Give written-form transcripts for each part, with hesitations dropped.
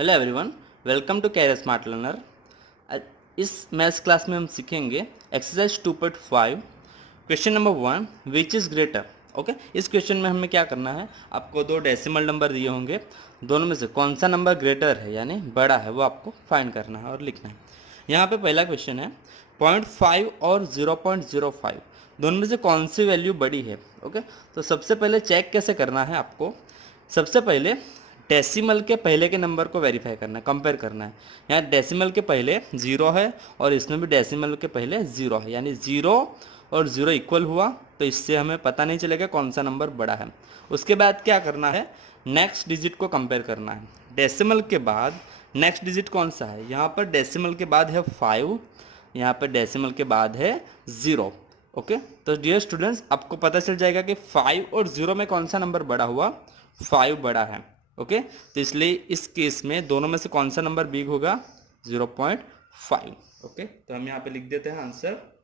Hello everyone, welcome to career smart learner. इस maths class में हम सीखेंगे exercise 2.5 question number 1 which is greater. Okay, इस question में हमें क्या करना है, आपको दो डेसिमल नंबर दिए होंगे, दोनों में से कौन सा नंबर ग्रेटर है यानी बड़ा है वो आपको फाइंड करना है और लिखना है। यहाँ पे पहला क्वेश्चन है 0.5 और 0.05 दोनों में से कौन सी वैल्यू बड़ी है। ओके, तो सबसे पहले चेक कैसे करना है आपको, सबसे पहले डेसिमल के पहले के नंबर को वेरीफाई करना है, कंपेयर करना है। यहाँ डेसिमल के पहले ज़ीरो है और इसमें भी डेसिमल के पहले ज़ीरो है, यानी ज़ीरो और ज़ीरो इक्वल हुआ, तो इससे हमें पता नहीं चलेगा कौन सा नंबर बड़ा है। उसके बाद क्या करना है, नेक्स्ट डिजिट को कंपेयर करना है। डेसिमल के बाद नेक्स्ट डिजिट कौन सा है, यहाँ पर डेसिमल के बाद है 5, यहाँ पर डेसिमल के बाद है 0। ओके, तो डियर स्टूडेंट्स आपको पता चल जाएगा कि 5 और 0 में कौन सा नंबर बड़ा हुआ, 5 बड़ा है। ओके, तो इसलिए इस केस में दोनों में से कौन सा नंबर बिग होगा, 0.5। ओके, तो हम यहाँ पे लिख देते हैं answer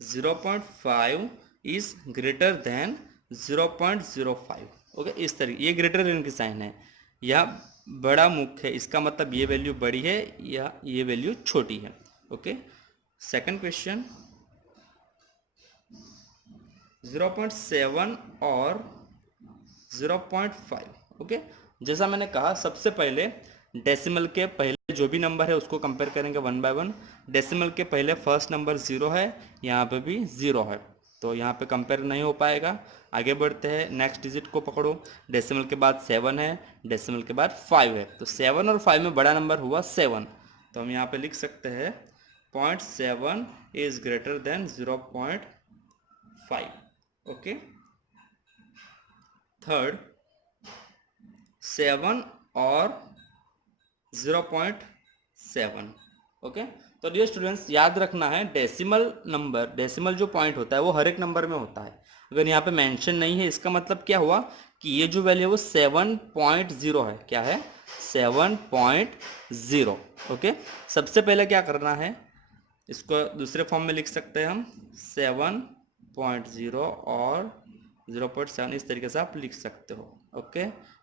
0.5 is greater than 0.05। Okay, इस तरीके ये ग्रेटर देन की साइन है, यह बड़ा मुख्य है, इसका मतलब ये वैल्यू बड़ी है या ये वैल्यू छोटी है। ओके, सेकंड क्वेश्चन 0.7 और 0.5। ओके, जैसा मैंने कहा सबसे पहले डेसिमल के पहले जो भी नंबर है उसको कंपेयर करेंगे वन बाय वन। डेसिमल के पहले फर्स्ट नंबर 0 है, यहाँ पे भी 0 है, तो यहाँ पे कंपेयर नहीं हो पाएगा। आगे बढ़ते हैं, नेक्स्ट डिजिट को पकड़ो। डेसिमल के बाद 7 है, डेसिमल के बाद 5 है, तो 7 और 5 में बड़ा नंबर हुआ 7, तो हम यहाँ पे लिख सकते हैं 0.7 is greater than 0.5। Okay, third 7 और 0.7। ओके, तो डियर स्टूडेंट्स याद रखना है डेसिमल नंबर, डेसिमल जो पॉइंट होता है वो हर एक नंबर में होता है। अगर यहाँ पे मेंशन नहीं है इसका मतलब क्या हुआ कि ये जो वैल्यू है वो 7.0 है। क्या है, 7.0। ओके, सबसे पहले क्या करना है, इसको दूसरे फॉर्म में लिख सकते हैं हम 7.0 और 0.7, इस तरीके से आप लिख सकते हो। ओके,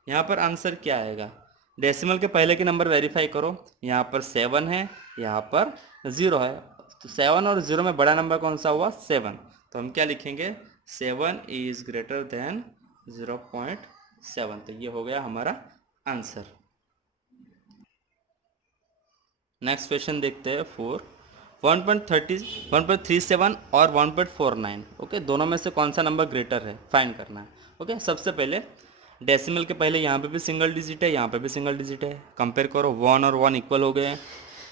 यहाँ पर आंसर क्या आएगा, डेसिमल के पहले के नंबर वेरीफाई करो, यहाँ पर 7 है, यहाँ पर 0 है, तो 7 और 0 में बड़ा नंबर कौन सा हुआ, 7, तो हम क्या लिखेंगे 7 इज ग्रेटर देन 0.7, तो ये हो गया हमारा आंसर। नेक्स्ट क्वेश्चन देखते हैं 4 1.30 1.37 और 1.49। ओके, दोनों में से कौन सा नंबर ग्रेटर है फाइंड करना है। ओके, सबसे पहले डेसिमल के पहले यहाँ पे भी सिंगल डिजिट है, यहाँ पे भी सिंगल डिजिट है, कंपेयर करो 1 और 1 इक्वल हो गए,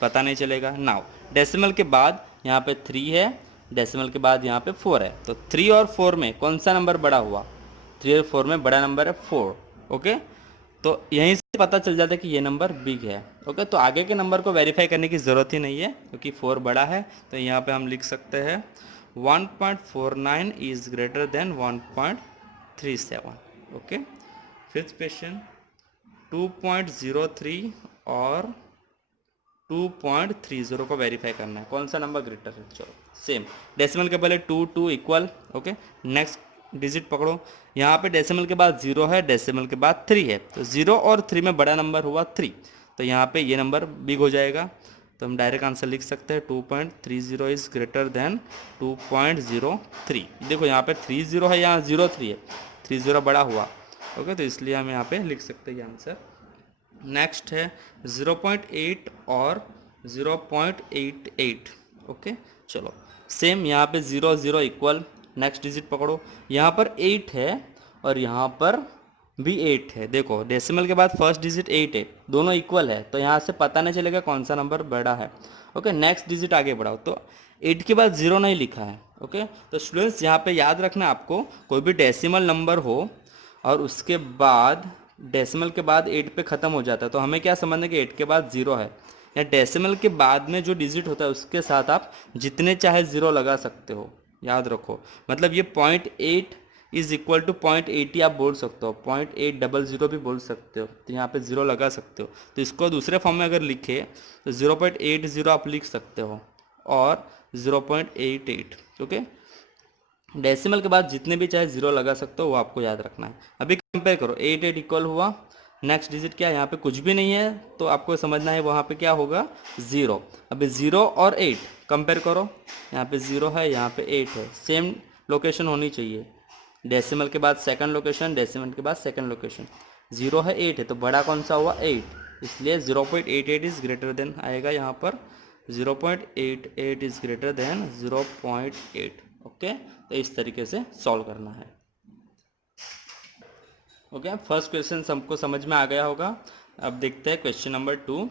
पता नहीं चलेगा। नाउ डेसिमल के बाद यहाँ पे 3 है, डेसिमल के बाद यहाँ पे 4 है, तो 3 और 4 में कौन सा नंबर बड़ा हुआ, 3 और 4 में बड़ा नंबर है 4। ओके, तो यहीं से पता चल जाता है कि ये नंबर बिग है। ओके, तो आगे के नंबर को वेरीफाई करने की ज़रूरत ही नहीं है क्योंकि 4 बड़ा है, तो यहाँ पे हम लिख सकते हैं 1.49 is greater than 1.37। Okay, fifth question 2.03 और 2.30 को वेरीफाई करना है, कौन सा नंबर ग्रेटर है। चलो सेम, डेसिमल के पहले 2 2 इक्वल। ओके, नेक्स्ट डिजिट पकड़ो, यहाँ पे डेसिमल के बाद 0 है, डेसिमल के बाद 3 है, तो 0 और 3 में बड़ा नंबर हुआ 3, तो यहाँ पे ये नंबर बिग हो जाएगा, तो हम डायरेक्ट आंसर लिख सकते हैं 2.30 इज ग्रेटर देन 2.03। देखो यहाँ पे 30 है, यहाँ 03 है, 30 बड़ा हुआ। ओके, तो इसलिए हम यहाँ पे लिख सकते हैं ये आंसर। नेक्स्ट है 0.8 और 0.88। ओके, चलो सेम यहाँ पे 0 0 इक्वल, नेक्स्ट डिजिट पकड़ो, यहाँ पर 8 है और यहाँ पर भी 8 है। देखो डेसिमल के बाद फर्स्ट डिजिट 8 है, दोनों इक्वल है, तो यहाँ से पता नहीं चलेगा कौन सा नंबर बड़ा है। ओके, नेक्स्ट डिजिट आगे बढ़ाओ, तो 8 के बाद 0 नहीं लिखा है। ओके, तो स्टूडेंट्स यहाँ पे याद रखना, आपको कोई भी डेसिमल नंबर हो और उसके बाद डेसिमल के बाद 8 पे ख़त्म हो जाता है, तो हमें क्या समझना है कि 8 के बाद 0 है, या डेसिमल के बाद में जो डिजिट होता है उसके साथ आप जितने चाहे 0 लगा सकते हो। याद रखो, मतलब ये 0.8 इज इक्वल टू 0.80 आप बोल सकते हो, 0.800 भी बोल सकते हो, तो यहाँ पे 0 लगा सकते हो। तो इसको दूसरे फॉर्म में अगर लिखे तो 0.80 आप लिख सकते हो और 0.88। ओके, डेसिमल के बाद जितने भी चाहे 0 लगा सकते हो वो आपको याद रखना है। अभी कंपेयर करो, 8 8 इक्वल हुआ, नेक्स्ट डिजिट क्या है, यहाँ पे कुछ भी नहीं है तो आपको समझना है वहाँ पे क्या होगा, 0। अभी 0 और 8 कंपेयर करो, यहाँ पे 0 है, यहाँ पे 8 है, सेम लोकेशन होनी चाहिए। डेसिमल के बाद सेकंड लोकेशन, डेसिमल के बाद सेकंड लोकेशन। 0 है, 8 है, तो बड़ा कौन सा हुआ, 8, इसलिए 0.88 इज ग्रेटर देन आएगा यहाँ पर, 0.88 इज ग्रेटर देन 0.8। ओके, तो इस तरीके से सॉल्व करना है। ओके, फर्स्ट क्वेश्चन सबको समझ में आ गया होगा। अब देखते हैं question number 2,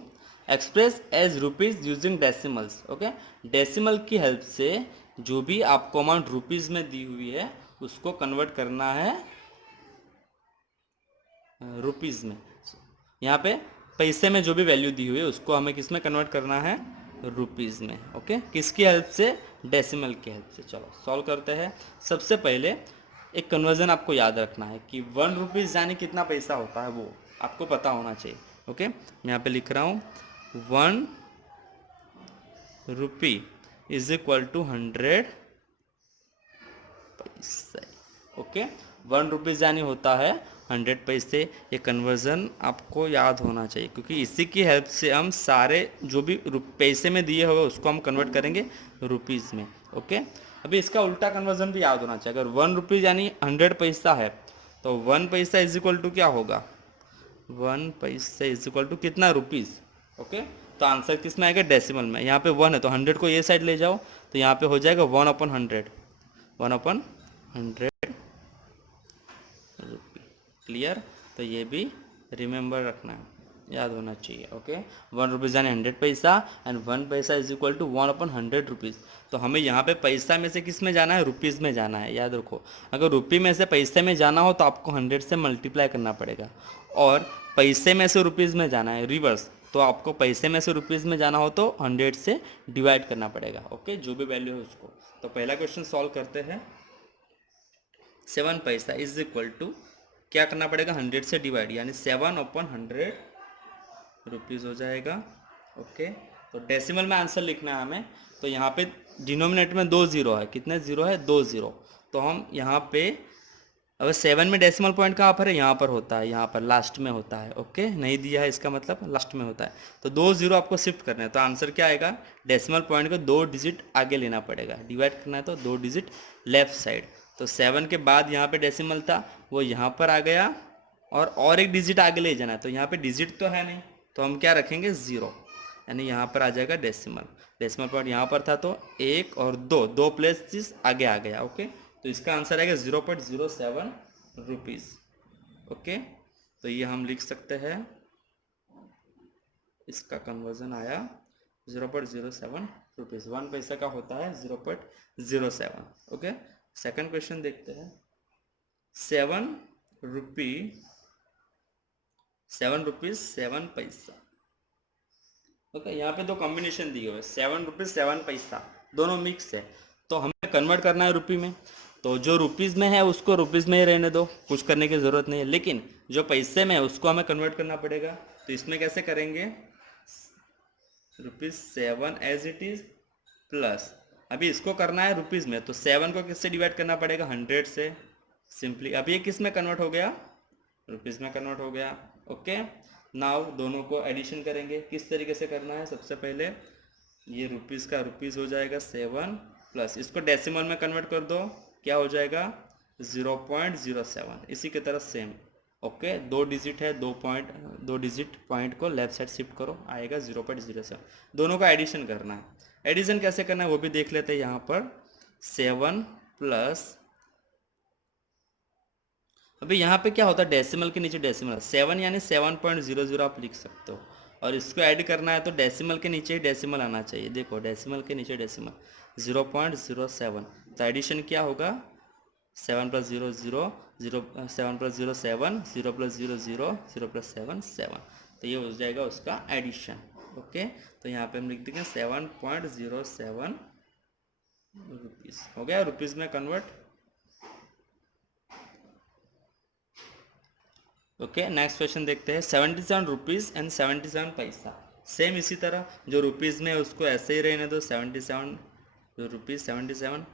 express as rupees using decimals. Okay, decimal की हेल्प से जो भी आपको अमाउंट रुपीज में दी हुई है उसको कन्वर्ट करना है रुपीज में। यहाँ पे पैसे में जो भी वैल्यू दी हुई है उसको हमें किस में कन्वर्ट करना है, रुपीज में। ओके, किसकी हेल्प से, डेसिमल की हेल्प से। चलो सॉल्व करते हैं। सबसे पहले एक कन्वर्जन आपको याद रखना है कि 1 रुपीज़ यानी कितना पैसा होता है वो आपको पता होना चाहिए। ओके, मैं यहाँ पे लिख रहा हूँ 1 रुपी इज इक्वल टू 100 पैसे। ओके, 1 रुपीज़ यानी होता है 100 पैसे। ये कन्वर्जन आपको याद होना चाहिए क्योंकि इसी की हेल्प से हम सारे जो भी पैसे में दिए हुए उसको हम कन्वर्ट करेंगे रुपीज़ में। ओके, अभी इसका उल्टा कन्वर्जन भी याद होना चाहिए। अगर 1 रुपीज़ यानी 100 पैसा है तो 1 पैसा इज इक्वल टू क्या होगा, 1 पैसा इज इक्वल टू कितना, रुपीज़। ओके, तो आंसर किस में आएगा, डेसिमल में। यहाँ पे 1 है तो 100 को ये साइड ले जाओ तो यहाँ पे हो जाएगा 1/100, 1/100 रुपी। क्लियर, तो ये भी रिमेंबर रखना है, याद होना चाहिए। ओके, 1 रुपीज़ यानी 100 पैसा एंड 1 पैसा इज इक्वल टू 1/100 रुपीज़। तो हमें यहाँ पे पैसा में से किस में जाना है, रुपीज़ में जाना है। याद रखो, अगर रुपये में से पैसे में जाना हो तो आपको 100 से मल्टीप्लाई करना पड़ेगा, और पैसे में से रुपीज़ में जाना है रिवर्स, तो आपको पैसे में से रुपीज़ में जाना हो तो 100 से डिवाइड करना पड़ेगा। ओके, जो भी वैल्यू है उसको। तो पहला क्वेश्चन सॉल्व करते हैं। 7 पैसा इज इक्वल टू क्या करना पड़ेगा, 100 से डिवाइड, यानी 7/100 रुपीज़ हो जाएगा। ओके, तो डेसिमल में आंसर लिखना है हमें। तो यहाँ पे डिनोमिनेटर में 2 जीरो है, कितने जीरो है, 2 जीरो। तो हम यहाँ पे, अब 7 में डेसिमल पॉइंट कहाँ पर है, यहाँ पर होता है, यहाँ पर लास्ट में होता है। ओके, नहीं दिया है इसका मतलब लास्ट में होता है, तो 2 जीरो आपको शिफ्ट करना है। तो आंसर क्या आएगा, डेसिमल पॉइंट को 2 डिजिट आगे लेना पड़ेगा, डिवाइड करना है तो 2 डिजिट लेफ्ट साइड। तो 7 के बाद यहाँ पे डेसिमल था वो यहाँ पर आ गया, और एक डिजिट आगे ले जाना है। तो यहाँ पे डिजिट तो है नहीं, तो हम क्या रखेंगे, 0, यानी यहाँ पर आ जाएगा डेसिमल। डेसिमल पॉइंट यहाँ पर था तो 1 और 2, 2 प्लेसेस आगे आ गया। ओके, तो इसका आंसर आएगा 0.07 रुपीज़। ओके, तो ये हम लिख सकते हैं, इसका कन्वर्जन आया 0.07 रुपीज़। 1 पैसा का होता है 0.07। ओके, सेकंड क्वेश्चन देखते हैं। 7 रुपीज़ 7 पैसा। ओके, यहाँ पे दो कॉम्बिनेशन दिए हुए, 7 रुपीज़ 7 पैसा, दोनों मिक्स है। तो हमें कन्वर्ट करना है रुपये में, तो जो रुपीज़ में है उसको रुपीज़ में ही रहने दो, कुछ करने की ज़रूरत नहीं है। लेकिन जो पैसे में है उसको हमें कन्वर्ट करना पड़ेगा। तो इसमें कैसे करेंगे, ₹7 एज इट इज़ प्लस, अभी इसको करना है रुपीज़ में, तो 7 को किससे डिवाइड करना पड़ेगा, 100 से सिंपली। अभी ये किस में कन्वर्ट हो गया, रुपीज़ में कन्वर्ट हो गया। ओके, नाउ दोनों को एडिशन करेंगे। किस तरीके से करना है, सबसे पहले ये रुपीज़ का रुपीज़ हो जाएगा 7 प्लस, इसको डेसिमल में कन्वर्ट कर दो, क्या हो जाएगा 0.07। इसी की तरह सेम। ओके, 2 डिजिट है, 2 डिजिट पॉइंट को लेफ्ट साइड शिफ्ट करो, आएगा 0.07। दोनों का एडिशन करना है। एडिशन कैसे करना है वो भी देख लेते हैं। यहाँ पर 7 प्लस, अभी यहाँ पे क्या होता है, डेसिमल के नीचे डेसिमल, 7 यानी 7.00 आप लिख सकते हो, और इसको ऐड करना है तो डेसिमल के नीचे ही डेसिमल आना चाहिए। देखो, डेसिमल के नीचे डेसिमल 0.07, तो एडिशन क्या होगा, 7 + 0 0 0, 7 + 0 7, 0 + 0 0, 0 + 7 7, तो ये हो जाएगा उसका एडिशन। ओके, तो यहाँ पे हम लिख देंगे 7.07 रुपीज़। हो गया रुपीज़ में कन्वर्ट। ओके, नेक्स्ट क्वेश्चन देखते हैं। 77 रुपीज़ एंड 77 पैसा। सेम इसी तरह जो रुपीज़ में उसको ऐसे ही रहने दो, 77 जो रुपीज़ 77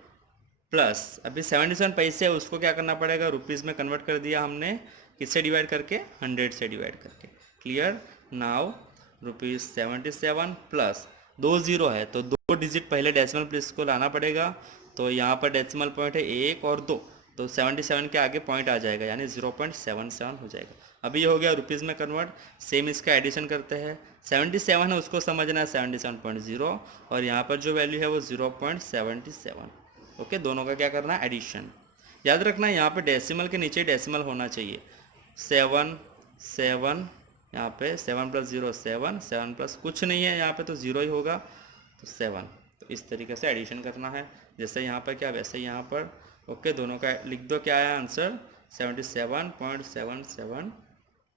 प्लस अभी 77 पैसे है, उसको क्या करना पड़ेगा, रुपीज़ में कन्वर्ट कर दिया हमने, किससे डिवाइड करके, 100 से डिवाइड करके। क्लियर। नाउ ₹77 प्लस 20 है तो 2 डिजिट पहले डेसिमल प्लेस को लाना पड़ेगा। तो यहाँ पर डेसिमल पॉइंट है 1 और 2, तो 77 के आगे पॉइंट आ जाएगा, यानी 0.77 हो जाएगा। अभी ये हो गया रुपीज़ में कन्वर्ट। सेम इसका एडिशन करते हैं। 77 है उसको समझना है 77.0, और यहाँ पर जो वैल्यू है वो 0.77। ओके, दोनों का क्या करना है, एडिशन। याद रखना है यहाँ पे डेसिमल के नीचे डेसिमल होना चाहिए। 7 7, यहाँ पे 7 + 0 7, 7 प्लस कुछ नहीं है यहाँ पे, तो 0 ही होगा, तो 7। तो इस तरीके से एडिशन करना है, जैसे यहाँ पर क्या वैसे यहाँ पर। ओके, दोनों का लिख दो, क्या आया आंसर, 77.77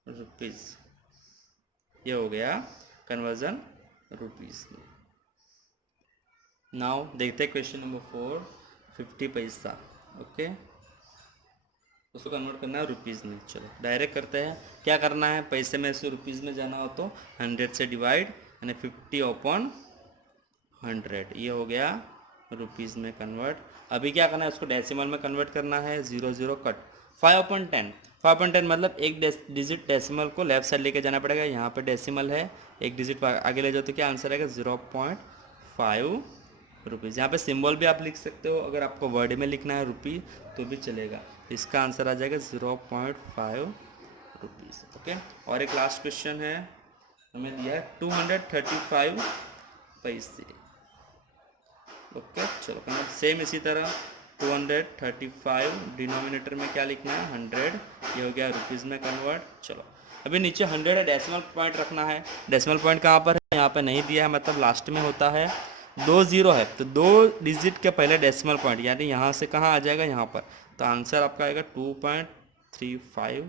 रुपीज़। ये हो गया कन्वर्जन रुपीज़ में। नाउ देखते हैं क्वेश्चन नंबर 4, 50 पैसा। ओके, उसको कन्वर्ट करना है रुपीज़ में। चलो डायरेक्ट करते हैं। क्या करना है, पैसे में से रुपीज़ में जाना हो तो 100 से डिवाइड, यानी 50/100, ये हो गया रुपीज़ में कन्वर्ट। अभी क्या करना है, उसको डेसिमल में कन्वर्ट करना है। 0 0 कट। 5/10, 5/10 मतलब एक डिजिट डेसिमल को लेफ्ट साइड लेके जाना पड़ेगा। यहाँ पे डेसिमल है, एक डिजिट आगे ले जाओ तो क्या आंसर आएगा, 0.5 रुपीज़। यहाँ पे सिंबल भी आप लिख सकते हो, अगर आपको वर्ड में लिखना है रुपी तो भी चलेगा। इसका आंसर आ जाएगा 0.5 रुपीज़। ओके, और एक लास्ट क्वेश्चन है, हमें दिया है 235 पैसे। ओके, चलो करना सेम इसी तरह। 235 डिनोमिनेटर में क्या लिखना है, 100, ये हो गया रुपीज़ में कन्वर्ट। चलो अभी नीचे 100 है, डेसिमल पॉइंट रखना है। डेसिमल पॉइंट कहाँ पर है, यहाँ पर नहीं दिया है, मतलब लास्ट में होता है। 2 0 है तो 2 डिजिट के पहले डेसिमल पॉइंट, यानी यहाँ से कहाँ आ जाएगा, यहाँ पर। तो आंसर आपका आएगा 2.35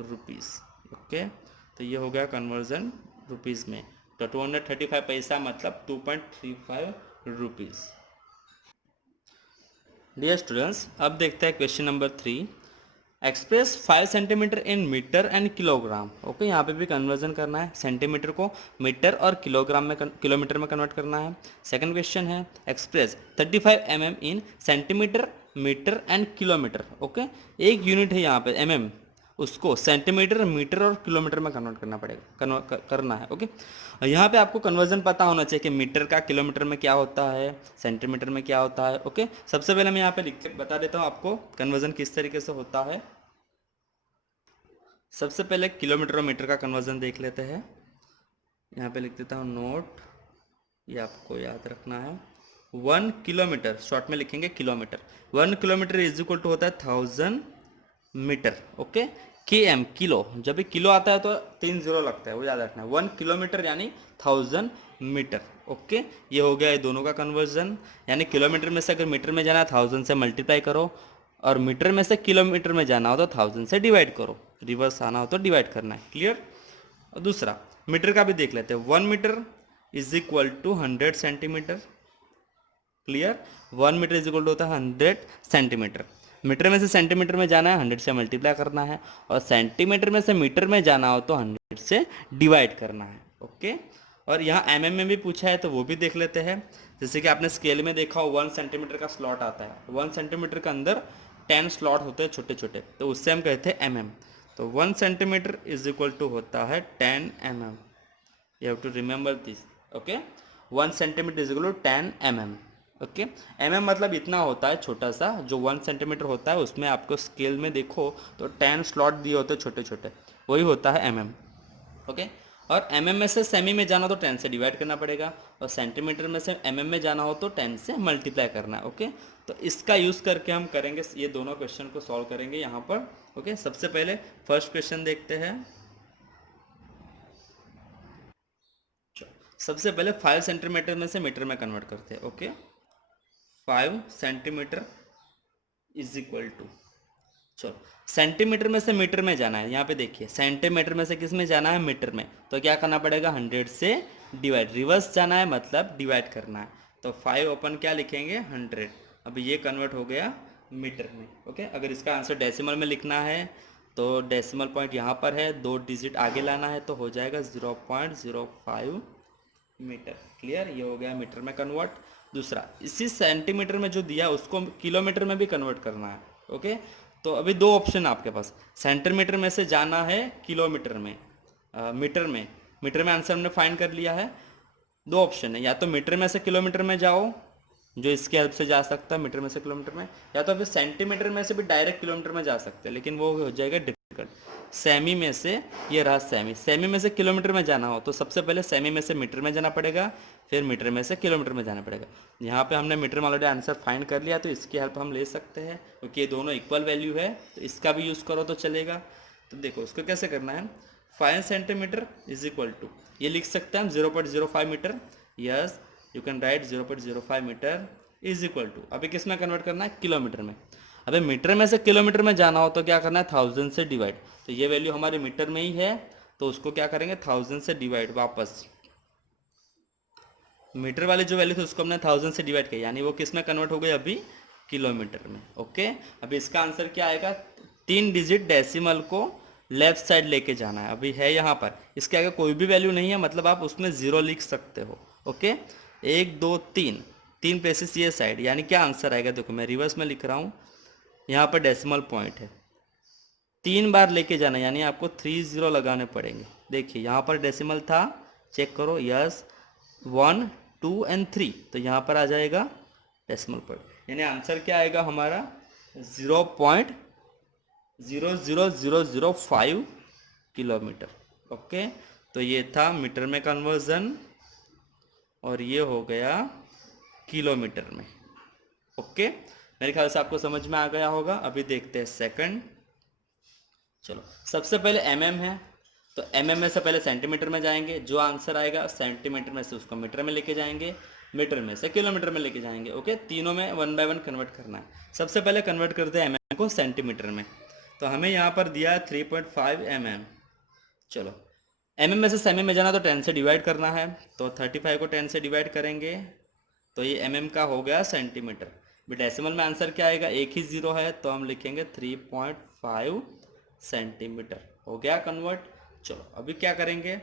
रुपीज़। ओके, तो ये हो गया कन्वर्जन रुपीज़ में। तो 235 पैसा मतलब 2.35 रुपीज़। डियर स्टूडेंट्स, अब देखते हैं question number 3। Express 5 centimetre in metre and kilogram. Okay, यहाँ पे भी कन्वर्जन करना है, सेंटीमीटर को मीटर और किलोग्राम में किलोमीटर में कन्वर्ट करना है। सेकंड क्वेश्चन है, express 35 mm in centimetre, metre and kilometre. Okay, एक यूनिट है यहाँ पे mm, उसको सेंटीमीटर, मीटर और किलोमीटर में कन्वर्ट करना पड़ेगा, करना है। ओके, यहाँ पे आपको कन्वर्जन पता होना चाहिए कि मीटर का किलोमीटर में क्या होता है, सेंटीमीटर में क्या होता है। ओके, सबसे पहले मैं यहाँ पे लिख के बता देता हूँ आपको कन्वर्जन किस तरीके से होता है। सबसे पहले किलोमीटर और मीटर का कन्वर्जन देख लेते हैं। यहाँ पे लिख देता हूँ नोट, ये आपको याद रखना है। 1 किलोमीटर, शॉर्ट में लिखेंगे kilometre. 1 kilometre is equal to होता है 1000 मीटर। ओके, KM किलो, जब भी किलो आता है तो 3 0 लगता है, वो याद रखना है। 1 किलोमीटर यानी 1000 मीटर। ओके, ये हो गया ये दोनों का कन्वर्जन। यानी किलोमीटर में से अगर मीटर में जाना है 1000 से मल्टीप्लाई करो, और मीटर में से किलोमीटर में जाना हो तो 1000 से डिवाइड करो, रिवर्स आना हो तो डिवाइड करना है। क्लियर। और दूसरा मीटर का भी देख लेते हैं। 1 metre is equal to 100 centimetre. Clear, 1 metre is equal to होता है 100 सेंटीमीटर। मीटर में से सेंटीमीटर में जाना है 100 से मल्टीप्लाई करना है, और सेंटीमीटर में से मीटर में जाना हो तो 100 से डिवाइड करना है। ओके, और यहाँ mm में भी पूछा है तो वो भी देख लेते हैं। जैसे कि आपने स्केल में देखा हो 1 सेंटीमीटर का स्लॉट आता है, 1 सेंटीमीटर के अंदर 10 स्लॉट होते हैं छोटे छोटे, तो उससे हम कहते हैं mm। तो 1 सेंटीमीटर इज इक्वल टू होता है 10 mm। You have to remember this. Okay, 1 centimetre is equal to 10 mm। Okay, mm मतलब इतना होता है छोटा सा, जो 1 सेंटीमीटर होता है उसमें आपको स्केल में देखो तो 10 स्लॉट दिए होते हैं छोटे छोटे, वही होता है mm। ओके, और mm में से सेमी में जाना तो 10 से डिवाइड करना पड़ेगा, और सेंटीमीटर में से mm में जाना हो तो 10 से मल्टीप्लाई करना है। ओके, तो इसका यूज़ करके हम करेंगे, ये दोनों क्वेश्चन को सॉल्व करेंगे यहाँ पर। ओके, सबसे पहले फर्स्ट क्वेश्चन देखते हैं। सबसे पहले 5 सेंटीमीटर में से मीटर में कन्वर्ट करते हैं। Okay, 5 centimetre is equal to, चलो सेंटीमीटर में से मीटर में जाना है। यहाँ पे देखिए सेंटीमीटर में से किस में जाना है, मीटर में, तो क्या करना पड़ेगा 100 से डिवाइड, रिवर्स जाना है मतलब डिवाइड करना है। तो 5 ओपन क्या लिखेंगे 100। अभी ये कन्वर्ट हो गया मीटर में। ओके, अगर इसका आंसर डेसिमल में लिखना है तो डेसिमल पॉइंट यहाँ पर है, 2 डिजिट आगे लाना है तो हो जाएगा 0.05 मीटर। क्लियर, ये हो गया मीटर में कन्वर्ट। दूसरा इसी सेंटीमीटर में जो दिया उसको किलोमीटर में भी कन्वर्ट करना है। ओके, तो अभी दो ऑप्शन आपके पास, सेंटीमीटर में से जाना है किलोमीटर में, मीटर में आंसर हमने फाइंड कर लिया है। दो ऑप्शन है, या तो मीटर में से किलोमीटर में जाओ जो इसकी हेल्प से जा सकता है मीटर में से किलोमीटर में, या तो फिर सेंटीमीटर में से भी डायरेक्ट किलोमीटर में जा सकते हैं, लेकिन वो हो जाएगा डिफिकल्ट। सेमी में से, ये रहा सेमी में से किलोमीटर में जाना हो तो सबसे पहले सेमी में से मीटर में जाना पड़ेगा, फिर मीटर में से किलोमीटर में जाना पड़ेगा। यहाँ पे हमने मीटर में ऑलरेडी आंसर फाइंड कर लिया, तो इसकी हेल्प हम ले सकते हैं क्योंकि ये दोनों इक्वल वैल्यू है, तो इसका भी यूज़ करो तो चलेगा। तो देखो उसको कैसे करना है, 5 सेंटीमीटर इज इक्वल टू, ये लिख सकते हैं हम 0.05 metre. Yes, you can write 0.05 metre is equal to, अभी किस में कन्वर्ट करना है, किलोमीटर में। अबे मीटर में से किलोमीटर में जाना हो तो क्या करना है, 1000 से डिवाइड, तो ये वैल्यू हमारे मीटर में ही है तो उसको क्या करेंगे 1000 से डिवाइड, वापस मीटर वाली जो वैल्यू थी उसको हमने 1000 से डिवाइड किया, यानी वो किस में कन्वर्ट हो गई अभी, किलोमीटर में। ओके, अभी इसका आंसर क्या आएगा, 3 डिजिट डेसिमल को लेफ्ट साइड लेके जाना है। अभी है यहाँ पर, इसके आगे कोई भी वैल्यू नहीं है, मतलब आप उसमें 0 लिख सकते हो। ओके, 1 2 3 प्लेसेस ये साइड, यानी क्या आंसर आएगा, देखो मैं रिवर्स में लिख रहा हूँ, यहाँ पर डेसिमल पॉइंट है, 3 बार लेके जाना, यानी आपको 3 0 लगाने पड़ेंगे। देखिए यहाँ पर डेसिमल था, चेक करो, यस 1 2 एंड 3, तो यहाँ पर आ जाएगा डेसिमल पॉइंट, यानी आंसर क्या आएगा हमारा 0.00005 किलोमीटर। ओके, तो ये था मीटर में कन्वर्जन और ये हो गया किलोमीटर में। ओके, मेरे ख्याल से आपको समझ में आ गया होगा। अभी देखते हैं सेकंड। चलो सबसे पहले एमएम है, तो एमएम में से पहले सेंटीमीटर में जाएंगे, जो आंसर आएगा सेंटीमीटर में से उसको मीटर में लेके जाएंगे, मीटर में से किलोमीटर में लेके जाएंगे। ओके, तीनों में 1 बाय 1 कन्वर्ट करना है। सबसे पहले कन्वर्ट करते हैं एमएम को सेंटीमीटर में, तो हमें यहाँ पर दिया 3.5 mm। चलो एमएम में से सेमी में जाना तो 10 से डिवाइड करना है, तो 35 को 10 से डिवाइड करेंगे तो ये एमएम का हो गया सेंटीमीटर। डेसिमल में आंसर क्या आएगा, एक ही 0 है तो हम लिखेंगे 3.5 सेंटीमीटर, हो गया कन्वर्ट। चलो अभी क्या करेंगे,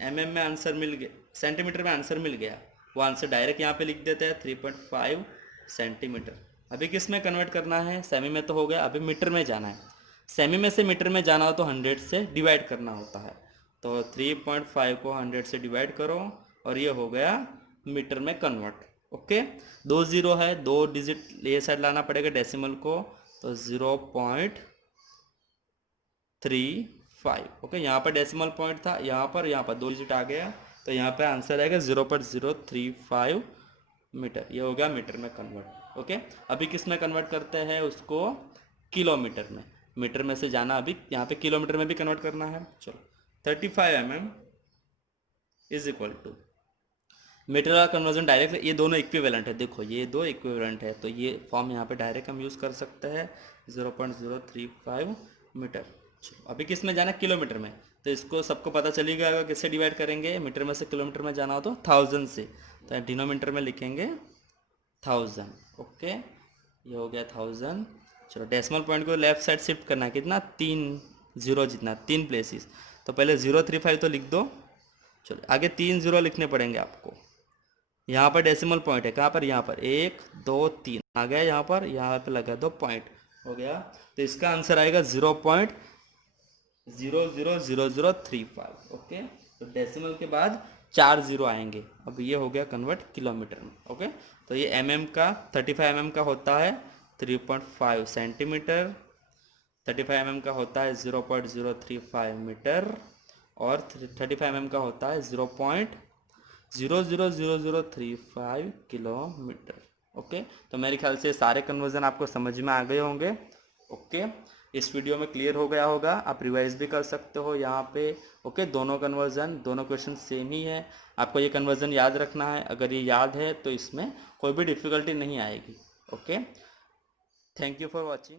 एमएम में आंसर मिल गया, सेंटीमीटर में आंसर मिल गया, वो आंसर डायरेक्ट यहाँ पे लिख देते हैं 3.5 सेंटीमीटर। अभी किस में कन्वर्ट करना है, सेमी में तो हो गया, अभी मीटर में जाना है। सेमी में से मीटर में जाना हो तो 100 से डिवाइड करना होता है, तो 3.5 को 100 से डिवाइड करो और ये हो गया मीटर में कन्वर्ट। ओके, 2 0 है, 2 डिजिट ये साइड लाना पड़ेगा डेसिमल को, तो 0.35। ओके, यहाँ पर डेसिमल पॉइंट था, यहाँ पर 2 डिजिट आ गया, तो यहाँ पे आंसर आएगा 0.035 मीटर, ये हो गया मीटर में कन्वर्ट। ओके, अभी किस में कन्वर्ट करते हैं उसको, किलोमीटर में। मीटर में से जाना, अभी यहाँ पे किलोमीटर में भी कन्वर्ट करना है। चलो 35 mm is equal to, metre का कन्वर्जन डायरेक्ट, ये दोनों इक्विवेलेंट है, देखो ये दो इक्विवेलेंट है, तो ये फॉर्म यहाँ पे डायरेक्ट हम यूज़ कर सकते हैं 0.035 मीटर। चलो अभी किस में जाना है, किलोमीटर में, तो इसको सबको पता चली गया किससे डिवाइड करेंगे, मीटर में से किलोमीटर में जाना हो तो 1000 से, तो डिनोमीटर में लिखेंगे 1000। ओके, ये हो गया 1000। चलो डेसिमल पॉइंट को लेफ्ट साइड शिफ्ट करना है, कितना 3 0 जितना, 3 प्लेसेस, तो पहले 035 तो लिख दो। चलो आगे 3 0 लिखने पड़ेंगे आपको, यहाँ पर डेसिमल पॉइंट है, कहाँ पर, यहाँ पर 1 2 3 आ गया, यहाँ पर लगा 2 पॉइंट, हो गया, तो इसका आंसर आएगा 0.00035। ओके, तो डेसिमल के बाद 4 0 आएंगे। अब ये हो गया कन्वर्ट किलोमीटर में। ओके, तो ये एमएम का 35 mm का होता है 3.5 सेंटीमीटर, 35 mm का होता है 0.035 मीटर, और 35 mm का होता है 0.00035 किलोमीटर। ओके, तो मेरे ख्याल से सारे कन्वर्जन आपको समझ में आ गए होंगे। ओके, इस वीडियो में क्लियर हो गया होगा, आप रिवाइज भी कर सकते हो यहाँ पे। ओके, दोनों कन्वर्जन, दोनों क्वेश्चन सेम ही है, आपको ये कन्वर्जन याद रखना है। अगर ये याद है तो इसमें कोई भी डिफ़िकल्टी नहीं आएगी। Okay, thank you for watching.